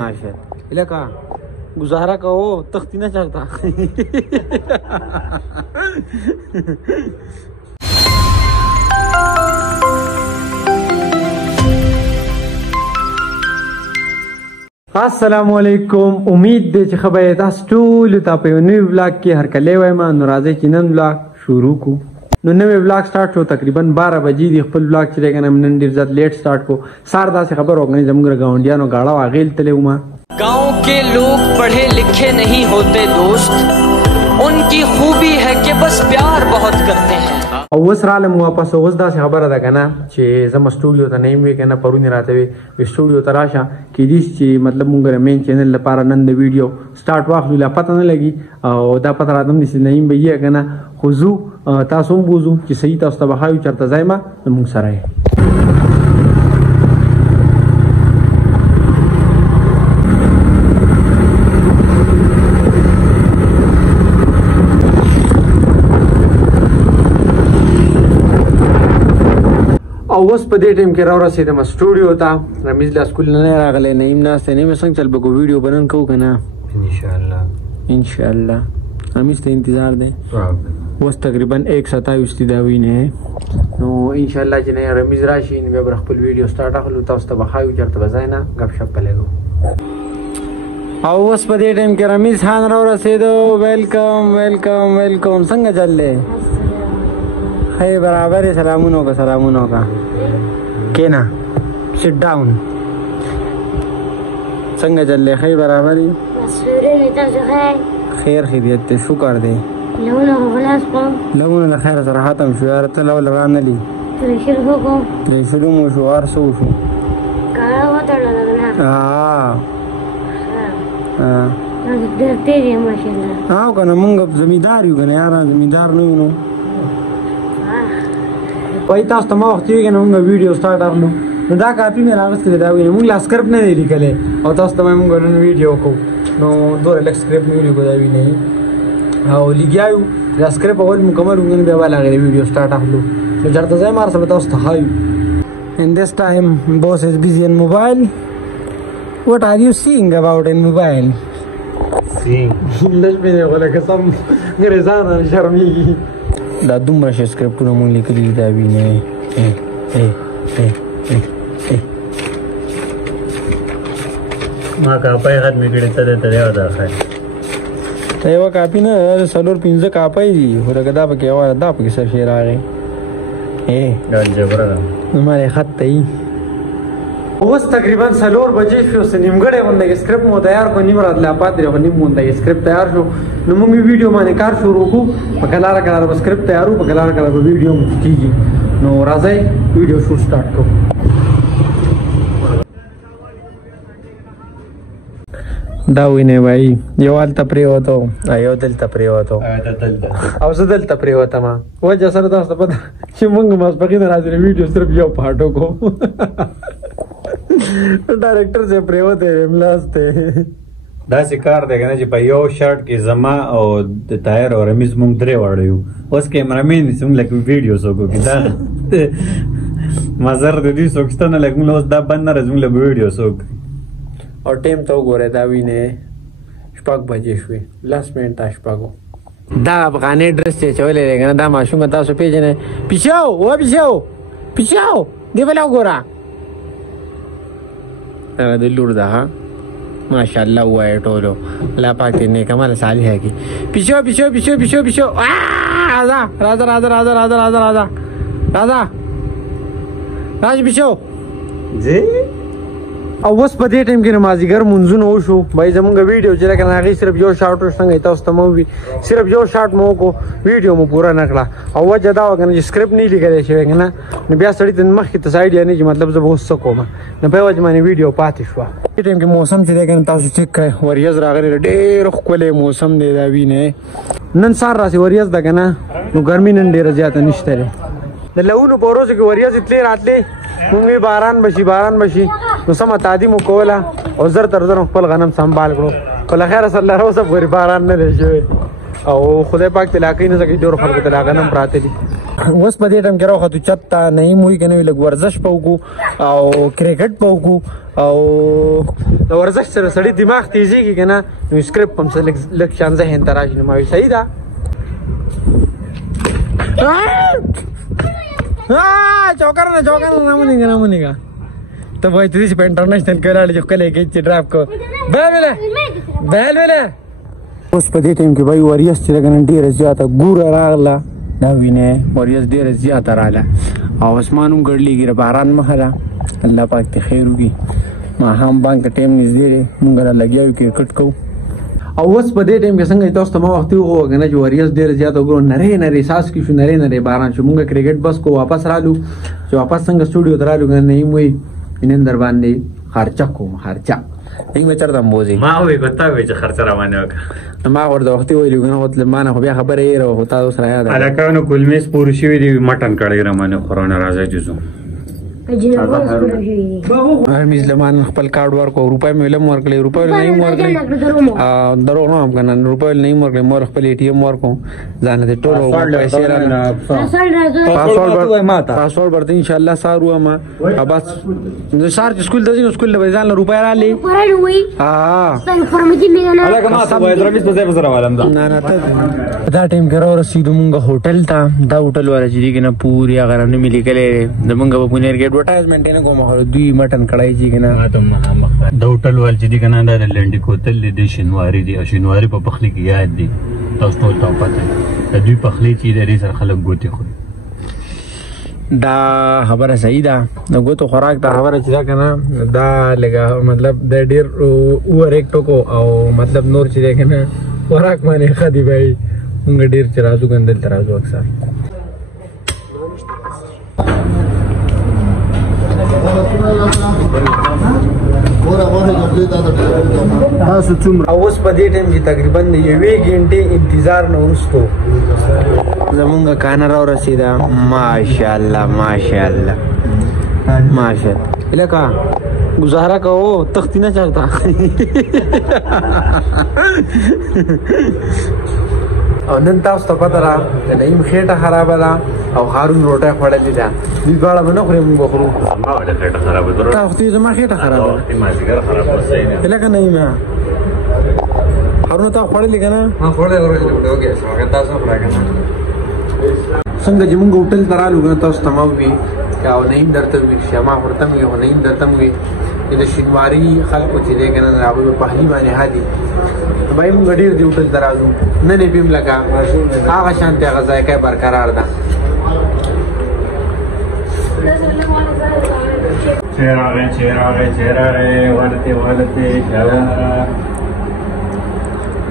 का गुजारा का हो तख्ती ना चलता। अस्सलामुअलैकुम, उम्मीद दे چې خبره تاسو ټول ته په نوی ولاګ کې هر کله وایم نو راځي چې نن ولاګ شروع کو. نو نوی ولاګ سٹارټ شو تقریبا 12 بجې دی. خپل ولاګ چې لګنه نن ډیر زیات لیټ سٹارټ کو. سار دا خبر وګڼي زموږ گاونډیانو غاړه واغیل تلې ومه. गांव के लोग पढ़े लिखे नहीं होते दोस्त, उनकी खूबी है कि बस प्यार बहुत करते हैं. او وسراله مو واپس اوس دا خبره ده کنه چې زم سټوډیو ته نه وی کنه پرونی راته وی سټوډیو ته راشه کې دې چې مطلب مونږ مین چینل لپاره نن د ویډیو سٹارټ واخلو لا پته نه لګي او دا پته راتم دي چې نه به یې کنه خذو تاسو هم بوزو چې صحیح تاسو ته بخایو چرته ځایما مونږ سره او اوس په دې ټیم کې راورسېدم سټوډیو ته. رمیز لا سکول نه راغلی، نیم ناسته نیم څنګه چل به کو ویډیو بنن کو کنه ان شاء الله. رمیز ته انتظار دی. اوس تقریبا 1:27 دی دا وینه. نو ان شاء الله چې نه رمیز راشي نو به خپل ویډیو سٹارټ اخلو تاسو ته بخایو چرته بزاینه غب شپ پلهګو. او اوس په دې ټیم کې رمیز خان راورسېدو. ویلکم ویلکم ویلکم. څنګه چللې؟ خیر برابر. سلامونو کا سلامونو کا کینا سیٹ ڈاؤن. څنګه چللې؟ خیر برابر. خیر خیریت ته شکر دی. لمونه خیر سره ختم شو یار. ته لو لران لی شروع مو شو ار سو شو ها کنه مونږ زمیندار یو کنه یار. زمیندار نه یو وای تاسو ته ما وخت یې کنه موږ ویډیو سٹارټ کړو. نو دا کاپی مې راغستې دا وینم موږ لا سکرپټ نه دی لیکلې او تاسو ته موږ نن ویډیو کو نو دوه لک سکرپټ نه لیکو دا وینې او لګیاو دا سکرپټ اول مکمل وګن بیا والا غیر ویډیو سٹارټ کړو. نو چرته ځای مار سره تاسو ته هاي. And this time boss is busy on mobile. What are you seeing about in mobile? Seeing لږ به ولا قسم غریزان شرمېږي. دا دومره ښه سکرپټونه مونږ لیکلي دا وینې. ما کاپۍ ختمې کړې ته درته یو ده ښه ته یوه کاپي نه 4-5 کاپۍ دي خو لکه دا پکې یوه دا پکې څه شی راغی دا جبره ده مالې خط ته یي. اوس تقریبا 4 بجې شو. څه نیمګړی غونډه سکرپټ مو تیار کړو. نیم راتله پاتې خو نیم غونډه سکرپټ تیار شو. نو موږ ویډیو باندې کار شروع کړو. په کلاره کلاره به سکرپټ تیارو په کلاره کلاره به ویډیو مو کېږي. نو راځئ ویډیو شوټ سٹارټ کړو. دا وینې وایي یو هلته پرېوتو یو دلته پرېوتو او زه دلته پرېوتم. وجه سره تاسو ته پته چې موږ ماسپښین راځي ویډیو صرف یو پاټو کو ډایرکټر سے پریوته ملاسته. داسې کار دی کنه چې په یو شارټ کې زما او د طاهر او رمیز مونږ درې واړه یو. اوس کیمرامین څنګه لکه ویډیو سوکو کې دا مزر د دې سوکستانه لکه موږ اوس دا بند نه راځو لکه ویډیو سوک. او ټیم ته وګوره دا وینې 6 بجې شوې 10 منټه شپږو. دا افغاني ډرس چې چولې دی کنه دا ماشوم تاسو پیژنې. پیچاو و پیچاو پیچاو دی بل وګوره هغه د لور ده. ها ماشاءالله وای ټولو لا پاک دې نه کمال صالح کی. پیچو پیچو پیچو پیچو پیچو راځه راځه راځه راځه راځه راځه راځه راځه راځه پیچو زی. او اوس په دې ټیم کې نمازیګر منځونه وشو. بای زمونږ ویډیو چې لکه هغې صرف یو شاټ څنګه تاسو ته مو صرف یو شاټ مو کو ویډیو مو پوره نه کړه. او وجه دا وه که نه چې سکرپټ نه لیکلی شوی که نه نو بیا سړي ته مخکې ته سایډ یعنې چې مطلب زه به اوس څه کوم نو په وجه باندې ویډیو پاتې شوه. دې ټیم کې موسم چې دی که نه تاسو چیک کړئ وریځ راغلی ده. ډېر ښکلی موسم دی دا وینې. نن سهار راسې وریځ ده که نه نو ګرمي نن ډېره زیاته نشته دی. د لونو په ورځو کې وریځې تلې راتلې مونږ باران بشي باران بشي نو سمه تعدیم وکوله او زر تر زر خپل غنم سنبال کړو. خو له خیره صلی الله اوسه پورې باران نه دی شوی او خدای پاک ته علاقې نه ځکه ډېرو خلکو ته لا غنم پراته دي. اوس په دې ټایم کې راوخته چت ته نعیم وایي که نه وي لږ ورزش به وکړو او کرکټ به وکړو او د ورزش سره سړي دماغ تیزېږي که نه نو سکرپ هم څه لږ شان ذهن ته راشي نو ما وایي صحیح ده چوکر نه نامونیږه ته وایي ته داسې په انټرنیشنل کې ولاړې چې ښکلی کوي چې ډراپ کو بیل ویله اوس په دې ټایم کې بھائی وریځ چې ده که نه ډېره زیاته ګوره راغله دا وینې وریځ ډېره زیاته راغله او اسمان هم ګړلیږي د باران مخه ده الله پاک دې خیر وکړي ماښام بانک ته ټایم نږدې دی مونږ را لګیا یو کرکټ کوو او اوس په دې ټایم کې څنګه تاسو ته ما وختي وښوه که نه چې وریځ ډېره زیاته وګورو نری څاڅکي شو نری باران شو مونږ کرکټ بس کو واپس رالو چې واپس څنګه سټوډیو ته رالو که نه نعیم وایي نن در باندې خرچه کوم خرچه این چېرته هم بوځي ما وایي که تا وایي چې خرچه روانې وکړه ما ورته وختي ویلي که نه ما نه خو بیا خبره یې خو تا اوس را یاده هلکانو کلمې سپورې شوي دي مټن کړی رامانې خورانه راځئ چې ځو هرمیز لمان خپل کارډ ورکو روپۍ مې ولم ورکړې روپۍ نه یې ورکړې دروغ نه هم که نه روپۍ نه یې ورکړې مور خپل اې ټي ایم ورکو ځان ته ټول پیسې راغله پاسورډ ورته انشاءالله سهار ووایم بس سهار چې سکول ته ځي نو سکول ته به ځان له روپۍ رالې دا ټایم کې راورسېدو مونږ هوټل ته دا هوټل والا چې دي که نه پورې هغه رانه مې لیکلی دی زمونږ به پونیر کې اډورټایزمنټ یې نه کوم دوی مټن کړی چې که نه د هوټل وال چې دي که نه دا د لنډي کوتل دی د شینواري دي او شینواري په پخلي کې یاد دي تاسو ټول ته پته د دوی پخلی چې د دې سره خلک ګوتې خوري دا خبره صحیح ده د ګوتو خوراک ته خبره چې ده که نه دا لږه مطلب د ډېر اوور ایکټ وکړو او مطلب نور چې دی که نه خوراک باندې ښه دي بھائی مونږ ډېر چې راځو که نه دلته راځو اکثر اوس په دې ټایم کې تقریبا د 1 غنټې انتظار نه وروستو زمونږ کانه راورسېده ماشاءالله لکه گزاره کوو تختی نه چلتا او نن تاسو ته پته ده د نعیم خېټه خرابه ده او هارون روټۍ خوړلې ده دوی دواړه به نه خورې مونږ به خورو تا وختي زما خېټه خرابه ده لکه نعیمه هارون تا خوړلې که نه څنګه چې مونږ هوټل ته رالو که نه تاسو ته ما ووي که او نعیم درته ووي چې ما ورته هم وي خو نعیم درته هم وي چې د شینواري خلکو چې دی که نه هغوی به پخلي باندې ښه دي بھائی مونږ ډېر دې هوټل ته راځو نن یې بیم لکه هغه شانتې هغه ذایقه برقرار ده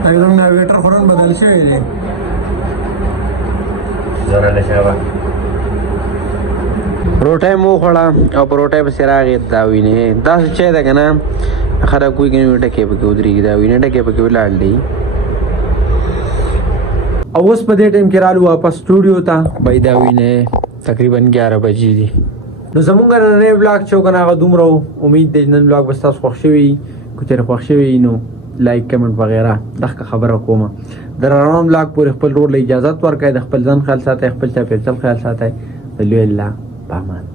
एकदम ویټر خوران بدل شوی دی روټۍ مو وخوړه او په روټۍ پسې راغې دا وینې داسې چای ده که نه خلک وایي که نه ډکې پکې ودرېږي دا وینې ډکې پکې ولاړ دی او اوس په دې ټایم کې رالو واپس سټوډیو ته بھائی دا وینې تقریبا 11 بجې دي نو زمونږ نننی بلاګ چې و که نه هغه دومره و امید دی نن بلاګ به ستاسو خوښ شوي که چېرې خوښ شوي نو لایک کمنټ وغیره دغه خبره کومه د روان بلاګ پورې خپل رول له اجازت ورکړئ د خپل ځان خیال ساتئ خپل چاپېریال خیال ساتئ د لوی الله په امان